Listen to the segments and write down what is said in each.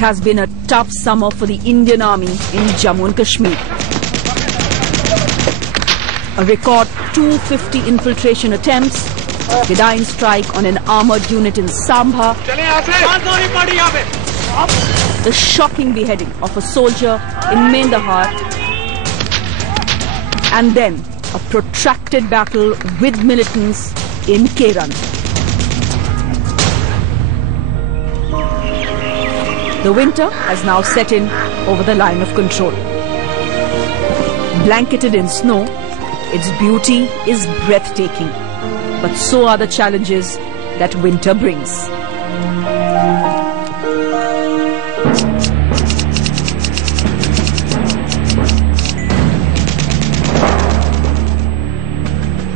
It has been a tough summer for the Indian Army in Jammu and Kashmir. A record 250 infiltration attempts, a dying strike on an armoured unit in Sambha, the shocking beheading of a soldier in Mendahar, and then a protracted battle with militants in Keran. The winter has now set in over the line of control. Blanketed in snow, its beauty is breathtaking, but so are the challenges that winter brings.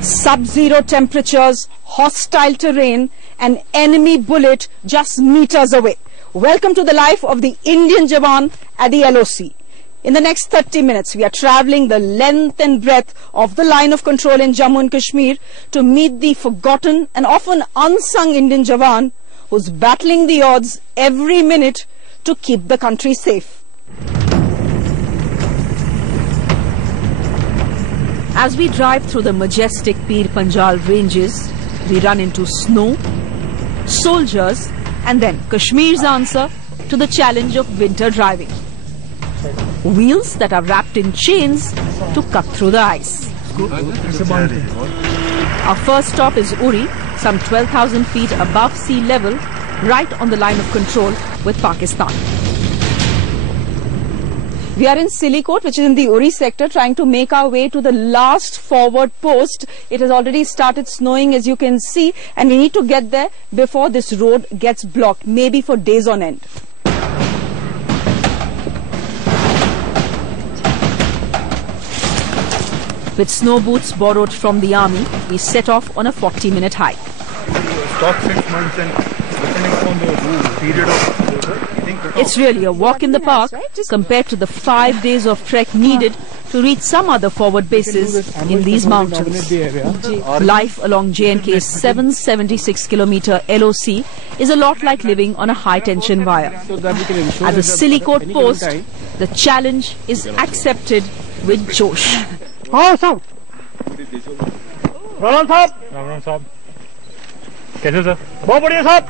Sub-zero temperatures, hostile terrain, and enemy bullet just meters away. Welcome to the life of the Indian Jawan at the LOC. In the next 30 minutes, we are travelling the length and breadth of the line of control in Jammu and Kashmir to meet the forgotten and often unsung Indian Jawan who's battling the odds every minute to keep the country safe. As we drive through the majestic Pir Panjal ranges, we run into snow, soldiers, and then Kashmir's answer to the challenge of winter driving. Wheels that are wrapped in chains to cut through the ice. Our first stop is Uri, some 12,000 feet above sea level, right on the line of control with Pakistan. We are in Silikot, which is in the Uri sector, trying to make our way to the last forward post. It has already started snowing, as you can see, and we need to get there before this road gets blocked, maybe for days on end. With snow boots borrowed from the army, we set off on a 40-minute hike. Stock 6 months and depending upon the period of... It's really a walk in the park compared to the 5 days of trek needed to reach some other forward bases in these mountains. Life along J&K's 776-kilometer LOC is a lot like living on a high-tension wire. At the Silikot post, the challenge is accepted with josh. हाँ साहब राम साहब कैसे sir बहुत बढ़िया साहब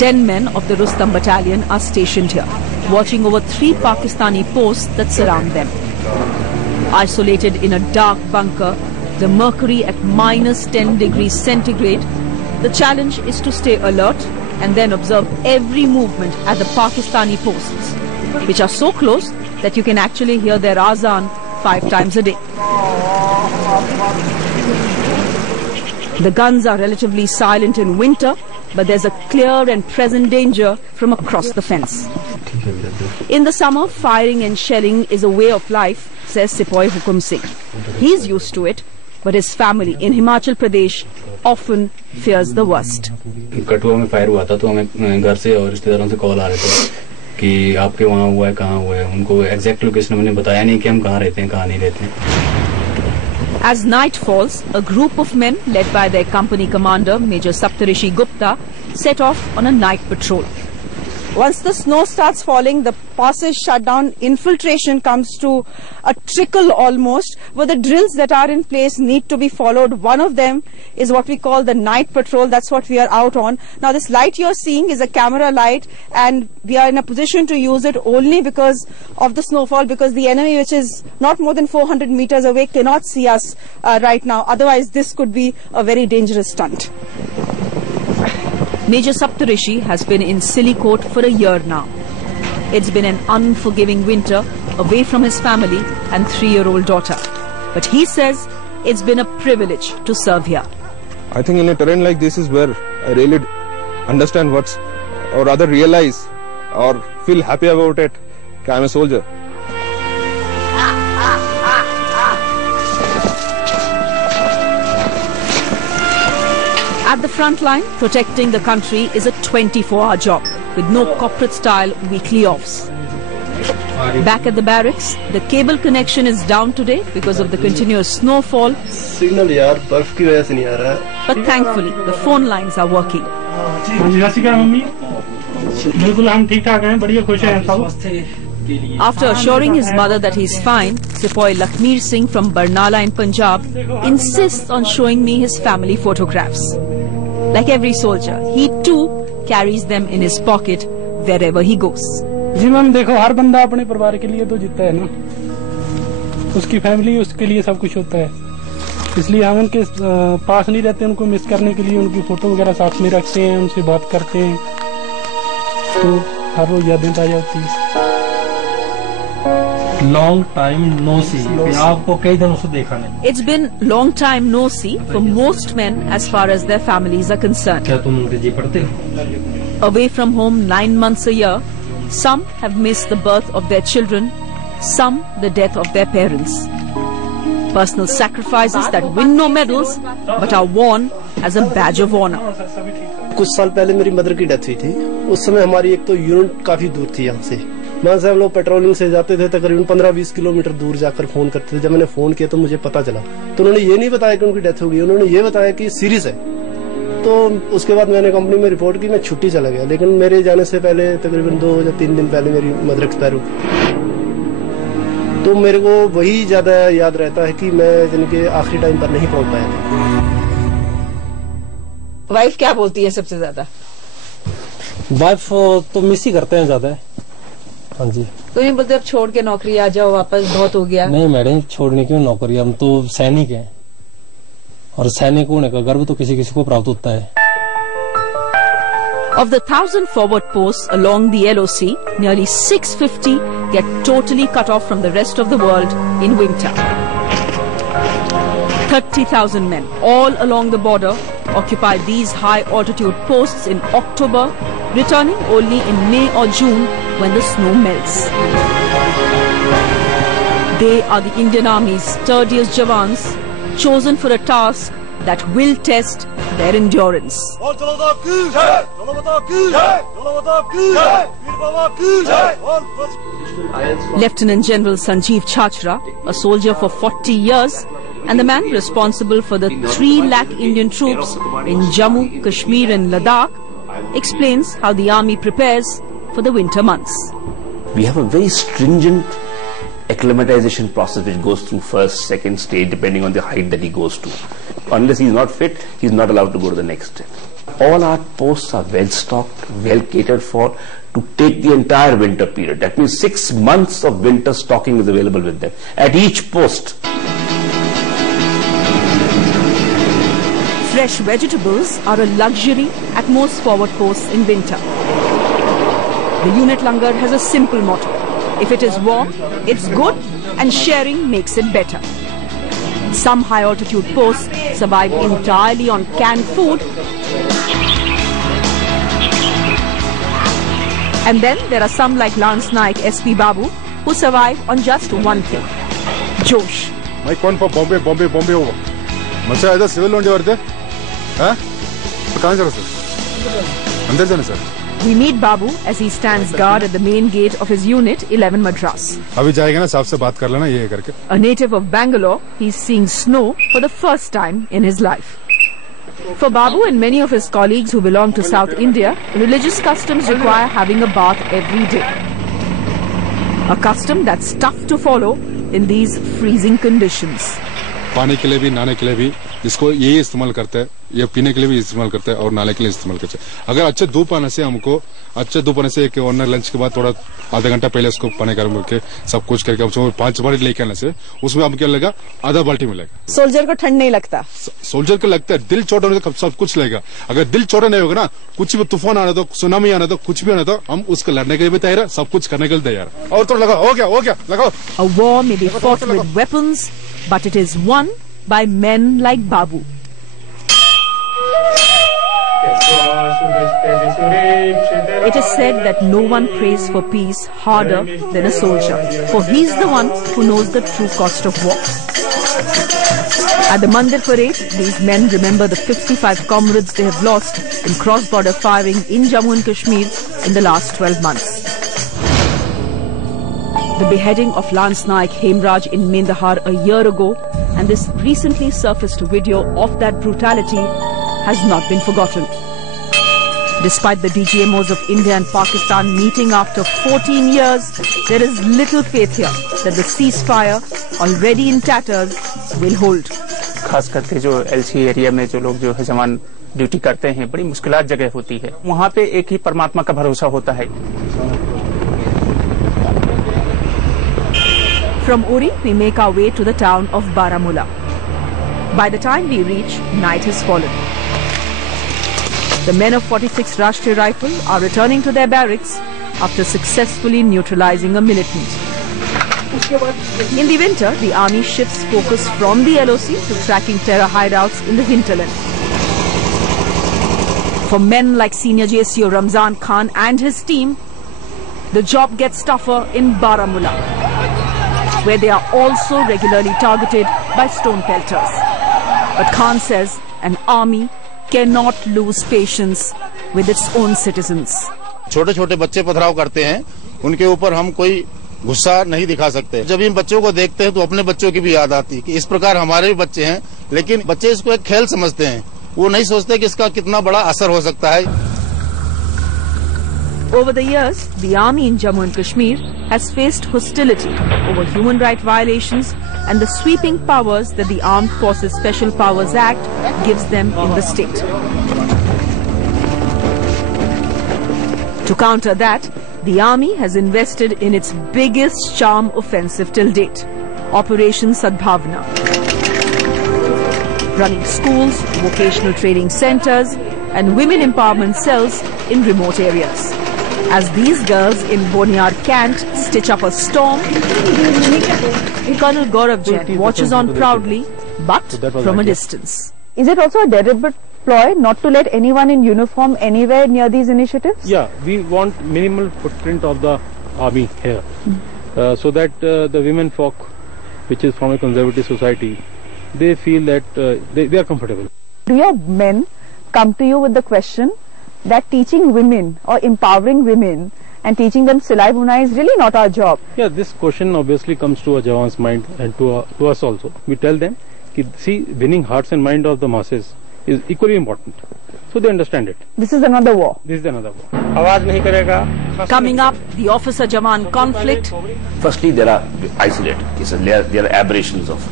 10 men of the Rustam battalion are stationed here, watching over 3 Pakistani posts that surround them. Isolated in a dark bunker, the mercury at -10 degrees centigrade, the challenge is to stay alert and then observe every movement at the Pakistani posts, which are so close that you can actually hear their azan 5 times a day. The guns are relatively silent in winter, but there's a clear and present danger from across the fence. In the summer, firing and shelling is a way of life, says Sepoy Hukum Singh. He's used to it, but his family in Himachal Pradesh often fears the worst. Kathua में fire हुआ था तो हमें घर से और रिश्तेदारों से कॉल आ रहे थे कि आपके वहाँ हुआ है, कहाँ हुआ है. उनको एग्जैक्ट लोकेशन हमने बताया नहीं कि हम कहाँ रहते हैं, कहाँ नहीं रहते हैं. As night falls, a group of men led by their company commander, Major Saptarishi Gupta, set off on a night patrol. Once the snow starts falling, the passes shut down, infiltration comes to a trickle almost, but the drills that are in place need to be followed. One of them is what we call the night patrol. That's what we are out on. Now this light you're seeing is a camera light, and we are in a position to use it only because of the snowfall, because the enemy, which is not more than 400 meters away, cannot see us right now. Otherwise this could be a very dangerous stunt. Major Saptarishi has been in Silikot for a year now. It's been an unforgiving winter, away from his family and 3-year-old daughter. But he says it's been a privilege to serve here. I think in a terrain like this is where I really understand what's, or rather realize or feel happy about it, that I'm a soldier. At the front line, protecting the country is a 24-hour job with no corporate-style weekly offs. Back at the barracks, the cable connection is down today because of the continuous snowfall. Signal यार बर्फ की वजह से नहीं आ रहा है. But thankfully, the phone lines are working. Mummy बिल्कुल हम ठीक ठाक हैं, बढ़िया खुश हैं सब. After assuring his mother that he is fine, Sepoy Lakhmeer Singh from Barnala in Punjab insists on showing me his family photographs. Like every soldier, he too carries them in his pocket wherever he goes. जी ma'am देखो, हर बंदा अपने परिवार के लिए तो जीता है ना, उसकी फैमिली उसके लिए सब कुछ होता है. इसलिए हम उनके पास नहीं रहते, उनको मिस करने के लिए उनकी फोटो वगैरह साथ में रखते हैं, उनसे बात करते हैं, तो हर रोज यादें ताजा होती है. लॉन्ग टाइम नो सी, आपको कई दिनों से देखा नहीं. It's been long time no see for most men as far as their families are concerned. क्या तुम अंग्रेजी पढ़ते हो? Away from home 9 months a year, some have missed the birth of their children, some the death of their parents. Personal sacrifices that win no medals but are worn as a badge of honor. कुछ साल पहले मेरी mother की death हुई थी. उस समय हमारी एक तो यूनिट काफी दूर थी यहाँ से. वहाँ से हम लोग पेट्रोलिंग से जाते थे, तकरीबन 15-20 किलोमीटर दूर जाकर फोन करते थे. जब मैंने फोन किया तो मुझे पता चला, तो उन्होंने ये नहीं बताया कि उनकी डेथ हो गई, उन्होंने ये बताया कि सीरियस है. तो उसके बाद मैंने कंपनी में रिपोर्ट की, मैं छुट्टी चला गया. लेकिन मेरे जाने से पहले तकरीबन 2 या 3 दिन पहले मेरी मदर एक्सपायर हो गई. तो मेरे को वही ज्यादा याद रहता है कि मैं जिनके आखिरी टाइम पर नहीं पहुंच पाया था. वाइफ क्या बोलती है सबसे ज्यादा? वाइफ तो मिस ही करते हैं ज्यादा. हाँ जी. तो नहीं बोलते अब छोड़ के नौकरी आ जाओ वापस, बहुत हो गया? नहीं मैडम, छोड़ने क्यों नौकरी, हम तो सैनिक हैं, और सैनिक होने का गर्व तो किसी किसी को प्राप्त होता है. Of the 1,000 forward posts along the LOC, nearly 650 get totally cut off from the rest of the world in winter. 30,000 men all along the border occupy these high altitude posts in October, returning only in May or June when the snow melts. They are the Indian Army's sturdiest Jawans, chosen for a task that will test their endurance. Lieutenant General Sanjeev Chachra, a soldier for 40 years, and the man responsible for the 3 lakh Indian troops in Jammu, Kashmir and Ladakh, explains how the army prepares for the winter months. We have a very stringent acclimatization process which goes through first, second stage depending on the height that he goes to. Unless he is not fit, he is not allowed to go to the next step. All our posts are well stocked, well catered for to take the entire winter period. That means 6 months of winter stocking is available with them at each post. Fresh vegetables are a luxury at most forward posts in winter. The unit langar has a simple motto: if it is warm, it's good, and sharing makes it better. Some high altitude posts survive entirely on canned food. And then there are some like Lance Naik SP Babu who survive on just one thing: Josh. My con for Bombay over. Macha as a civil on your there? Huh? कहाँ जा रहे sir? अंदर जाना sir. We meet Babu as he stands guard at the main gate of his unit 11 Madras. अभी जाएगा ना, साहब से बात कर लेना ये करके. A native of Bangalore, he's seeing snow for the first time in his life. For Babu and many of his colleagues who belong to South India, religious customs require having a bath every day. A custom that's tough to follow in these freezing conditions. पानी के लिए भी, नहाने के लिए भी इसको यही इस्तेमाल करते हैं, ये पीने के लिए भी इस्तेमाल करते हैं और नहाने के लिए इस्तेमाल करते हैं. अगर अच्छे धूप आने से हमको एक ऑनर लंच के बाद थोड़ा आधा घंटा पहले उसको पानी गर्म करके सब कुछ करके हमको 5 बार लेके आने से उसमें हमको क्या लगेगा, आधा बाल्टी मिलेगा. सोल्जर को ठंड नहीं लगता? सोल्जर को लगता है. दिल छोटा होने तो सब कुछ लगेगा. अगर दिल छोटा नहीं होगा ना, कुछ भी तूफान आना तो, सुनामी आना तो, कुछ भी आना तो हम उसको लड़ने के लिए भी तैयार है, सब कुछ करने के लिए तैयार है. और तो लगाओ, हो गया लगाओ. A war may be fought with weapons, but it is won by men like Babu. It is said that no one prays for peace harder than a soldier, for he's the one who knows the true cost of war. At the Mandir parade, these men remember the 55 comrades they have lost in cross-border firing in Jammu and Kashmir in the last 12 months. The beheading of Lance Naik Hemraj in Mendahar a year ago and this recently surfaced video of that brutality has not been forgotten. Despite the DGMOs of India and Pakistan meeting after 14 years, there is little faith here that the ceasefire, already in tatters, will hold. खास करके जो LC area में जो लोग जो है जवान duty करते हैं, बड़ी मुश्किलात जगह होती है, वहाँ पे एक ही परमात्मा का भरोसा होता है. From Uri, we make our way to the town of Baramulla. By the time we reach, night has fallen. The men of 46 Rashtriya Rifle are returning to their barracks after successfully neutralizing a militant. In the winter, the army shifts focus from the LOC to tracking terror hideouts in the hinterland. For men like Senior JSU Ramzan Khan and his team, the job gets tougher in Baramulla, where they are also regularly targeted by stone pelters. But Khan says an army cannot lose patience with its own citizens. छोटे छोटे बच्चे पथराव करते हैं, उनके ऊपर हम कोई गुस्सा नहीं दिखा सकते. जब इन बच्चों को देखते हैं तो अपने बच्चों की भी याद आती है कि इस प्रकार हमारे भी बच्चे हैं, लेकिन बच्चे इसको एक खेल समझते हैं. वो नहीं सोचते कि इसका कितना बड़ा असर हो सकता है. Over the years, the army in Jammu and Kashmir has faced hostility over human rights violations and the sweeping powers that the Armed Forces Special Powers Act gives them in the state. To counter that, the army has invested in its biggest charm offensive till date, Operation Sadbhavna. Running schools, vocational training centers and women empowerment cells in remote areas. As these girls in Boniar can't stitch up a storm, Colonel Gaurav Jain watches on proudly, but from a distance. Is it also a deliberate ploy not to let anyone in uniform anywhere near these initiatives? Yeah, we want minimal footprint of the army here, so that the women folk, which is from a conservative society, they feel that they are comfortable. Do your men come to you with the question that teaching women or empowering women and teaching them Silai Bunai is really not our job? Yeah, this question obviously comes to a Jawan's mind and to us also. We tell them, see, winning hearts and mind of the masses is equally important. So they understand it. This is another war. This is another war. आवाज नहीं करेगा. Coming up, the officer-Jawan conflict. Firstly, there are isolated cases. There are aberrations of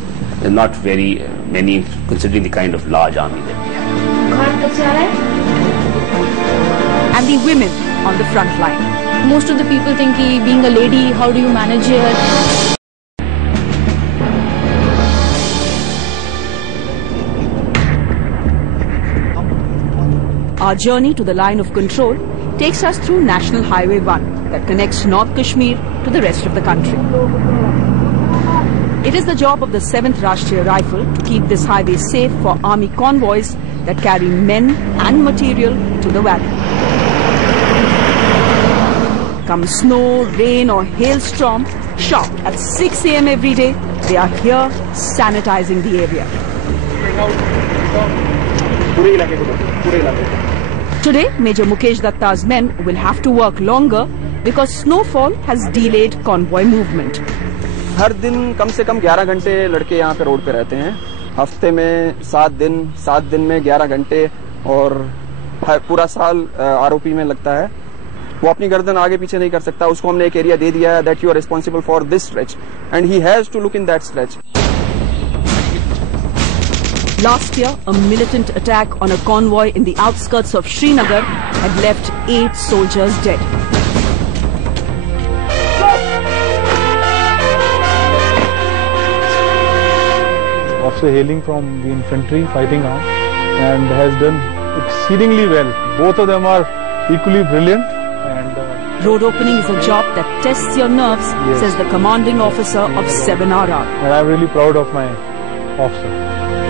not very many, considering the kind of large army that we have. And the women on the front line. Most of the people think being a lady, how do you manage here? Our journey to the line of control takes us through National Highway 1 that connects North Kashmir to the rest of the country. It is the job of the 7th Rashtriya Rifle to keep this highway safe for army convoys that carry men and material to the valley. Come snow, rain or hailstorm, sharp at 6 a.m. every day, they are here sanitizing the area. Today, Major Mukesh Datta's men will have to work longer because snowfall has delayed convoy movement. हर दिन कम से कम 11 घंटे लड़के यहाँ पे road पे रहते हैं. हफ्ते में 7 दिन में 11 घंटे और पूरा साल आरओपी में लगता है. वो अपनी गर्दन आगे पीछे नहीं कर सकता. उसको हमने एक एरिया दे दिया है that you are responsible for this stretch and he has to look in that stretch. Last year, a militant attack on a convoy in the outskirts of Srinagar had left 8 soldiers dead. Officer hailing from the infantry fighting arm and has done exceedingly well. Both of them are equally brilliant. And road opening is a job that tests your nerves, yes, says the commanding officer of 7RR. And I'm really proud of my officer.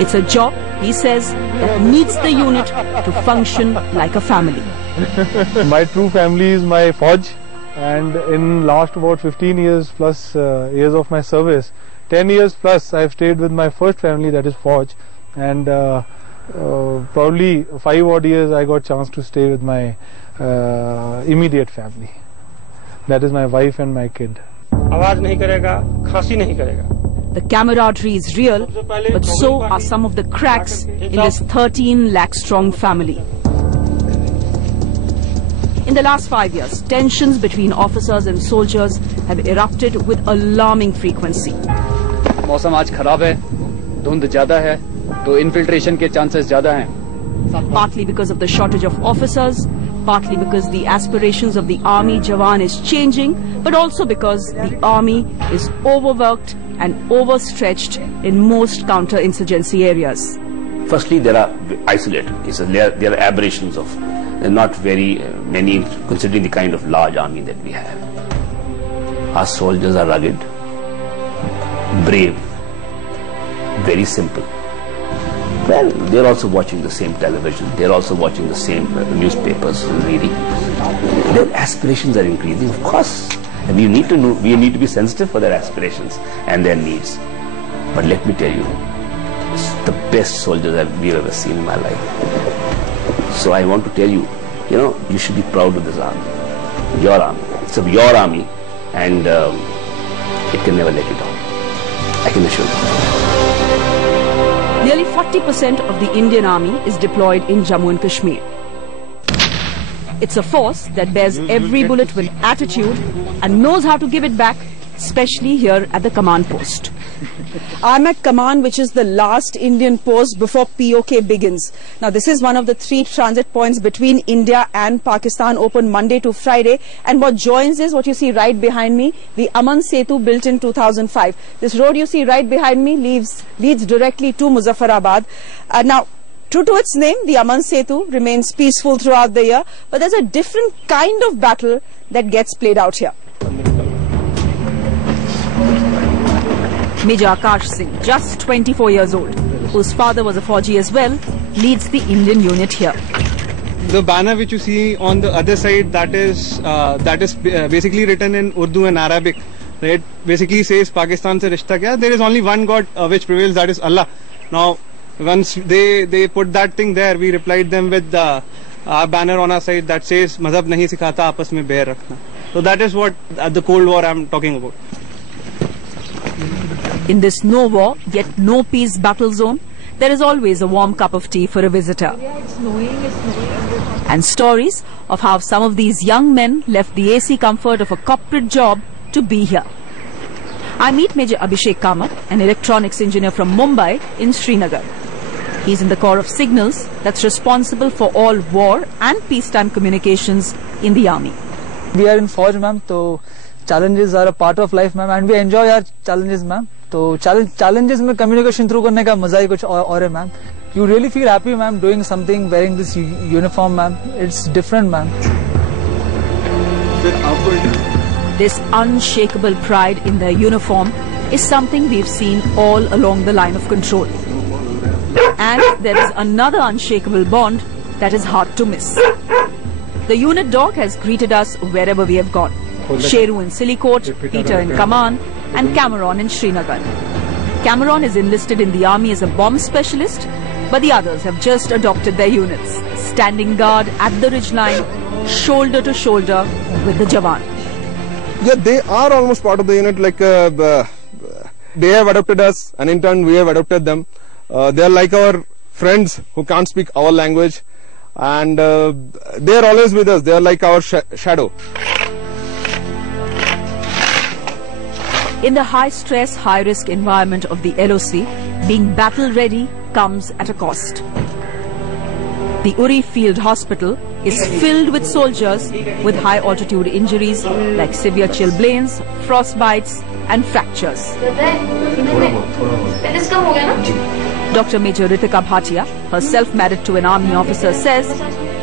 It's a job, he says, that needs the unit to function like a family. My true family is my Fauj, and in last about 15 years plus years of my service, 10 years plus I've stayed with my first family, that is Fauj, and probably 5 odd years I got chance to stay with my immediate family, that is my wife and my kid. आवाज नहीं करेगा, खांसी नहीं करेगा। The camaraderie is real, but so are some of the cracks in this 13 lakh strong family. In the last 5 years, tensions between officers and soldiers have erupted with alarming frequency. मौसम आज खराब है, धुंध ज्यादा है, तो इन्फिल्ट्रेशन के chances ज्यादा हैं। Partly because of the shortage of officers, partly because the aspirations of the army Jawan is changing, but also because the army is overworked and overstretched in most counter-insurgency areas. Firstly, there are isolated cases. There are aberrations of not very many, considering the kind of large army that we have. Our soldiers are rugged, brave, very simple. Well, they're also watching the same television. They're also watching the same newspapers and reading. Their aspirations are increasing, of course. And we need to know, we need to be sensitive for their aspirations and their needs. But let me tell you, it's the best soldiers we've ever seen in my life. So I want to tell you, you should be proud of this army. Your army. It's your army, and it can never let you down. I can assure you. Nearly 40% of the Indian Army is deployed in Jammu and Kashmir. It's a force that bears every bullet with attitude and knows how to give it back, especially here at the command post. I'm at command, which is the last Indian post before POK begins. Now, this is one of the 3 transit points between India and Pakistan, open Monday to Friday. And what joins is what you see right behind me, the Aman Setu, built in 2005. This road you see right behind me leads directly to Muzaffarabad. Now, true to its name, the Aman Setu remains peaceful throughout the year, but there's a different kind of battle that gets played out here. Major Akash Singh, just 24 years old, whose father was a Fauji as well, leads the Indian unit here. The banner which you see on the other side, that is basically written in Urdu and Arabic. It basically says Pakistan se rishta kya. There is only one God which prevails, that is Allah. Now, once they put that thing there, we replied them with our banner on our side that says Mazhab nahi sikhata, aapas mein bair rakhna. So that is what the Cold War I am talking about. In this no war, yet no peace battle zone, there is always a warm cup of tea for a visitor. And stories of how some of these young men left the AC comfort of a corporate job to be here. I meet Major Abhishek Kamat, an electronics engineer from Mumbai in Srinagar. He's in the Corps of Signals that's responsible for all war and peacetime communications in the army. We are in Fauj, ma'am, so challenges are a part of life, ma'am, and we enjoy our challenges, ma'am. So challenges में communication through करने का मजा ही कुछ और है, ma'am. You really feel happy, ma'am, doing something, wearing this uniform, ma'am. It's different, ma'am. This unshakable pride in their uniform is something we've seen all along the line of control. And there is another unshakable bond that is hard to miss. The unit dog has greeted us wherever we have gone. Sheru in Silikot, Peter in Kaman, and Cameron in Srinagar. Cameron is enlisted in the army as a bomb specialist, but the others have just adopted their units, standing guard at the ridgeline, shoulder to shoulder with the Jawan. Yeah, they are almost part of the unit, like they have adopted us, and in turn we have adopted them. They are like our friends who can't speak our language, and they are always with us. They are like our shadow. In the high-stress, high-risk environment of the LOC, being battle-ready comes at a cost. The Uri Field Hospital is filled with soldiers with high-altitude injuries like severe chilblains, frostbites and fractures. Dr. Major Ritika Bhatia, herself married to an army officer, says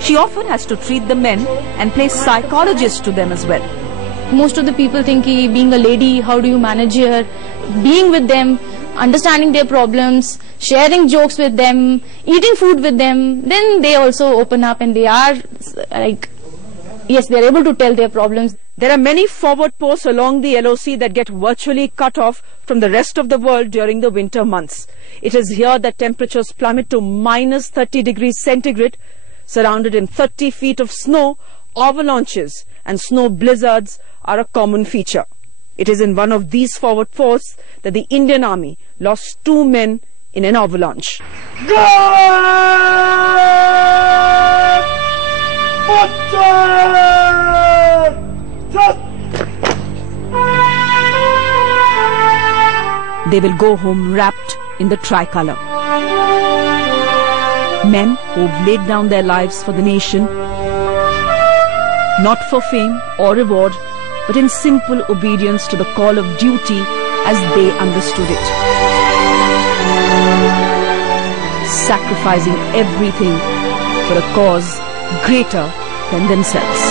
she often has to treat the men and play psychologist to them as well. Most of the people think being a lady, how do you manage here? Being with them, understanding their problems, sharing jokes with them, eating food with them, then they also open up and they are like, yes, they are able to tell their problems. There are many forward posts along the LOC that get virtually cut off from the rest of the world during the winter months. It is here that temperatures plummet to minus 30 degrees centigrade, surrounded in 30 feet of snow. Avalanches and snow blizzards are a common feature. It is in one of these forward force that the Indian Army lost 2 men in an avalanche. They will go home wrapped in the tricolour. Men who've laid down their lives for the nation, not for fame or reward, but in simple obedience to the call of duty as they understood it. Sacrificing everything for a cause greater than themselves.